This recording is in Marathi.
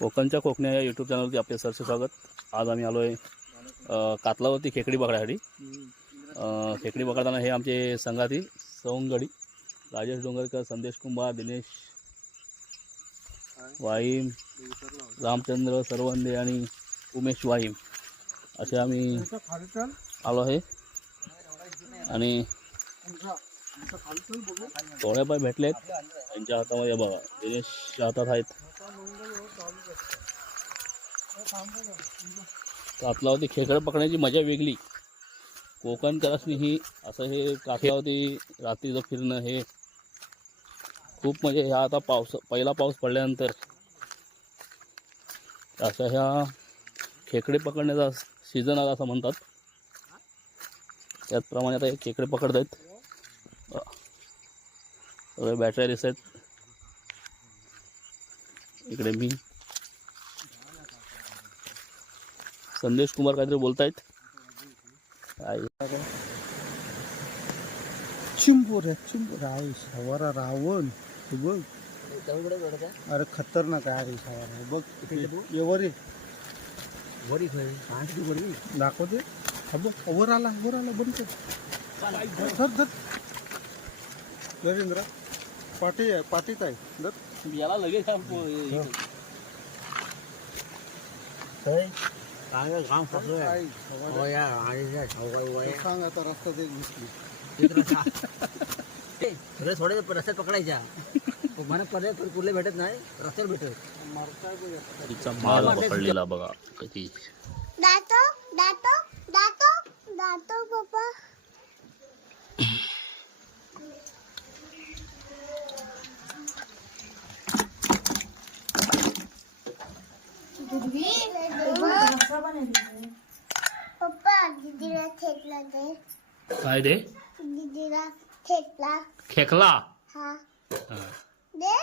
कोकणच्या कोकण्या या यूट्यूब चॅनलवरती आपले सरसे स्वागत. आज आम्ही आलो आहे कातलावरती खेकडी पकडायसाठी. खेकडी पकडताना हे आमचे संघातील सवंगडी राजेश डोंगरकर, संदेश कुंभार, दिनेश वाईम, रामचंद्र सरवंदे आणि उमेश वाईम असे आम्ही आलो आहे. आणि थोड्या पाय भेटलेत त्यांच्या हातामध्ये बघा, दिनेशच्या हातात आहेत. कातलावरती खेकडे पकडण्याची मजा वेगळी. कोकणकरांनी ही असं हे कातलावरती रात्रीचं फिरणं हे खूप म्हणजे ह्या आता पहिला पाऊस पडल्यानंतर अशा ह्या खेकडे पकडण्याचा सीझन आला असं म्हणतात. त्याचप्रमाणे आता हे खेकडे पकडत आहेत. सगळे बॅटऱ्या दिसत आहेत. इकडे मी संदेश कुमार काहीतरी बोलतायत. चिंबोर आहे सावारा रावण बघ. अरे खतरनाक आहे. अरे सावारा बघ वर दाखवते. वर आला बंद कर. नरेंद्र पाटीत आहे. याला लगेच सांग आता रस्त्यात एक घुसली. थोडे रस्त्यात पकडायच्या मला पर्याय कुठले भेटत नाही. रस्त्यावर भेटत तिचा माल पकडलेला बघा कधी. दातो दातो दातो दातो पप्पा. पप्पा दीदीला थेटला दे. काय दे? दीदीला थेटला. खेकला. हा दे.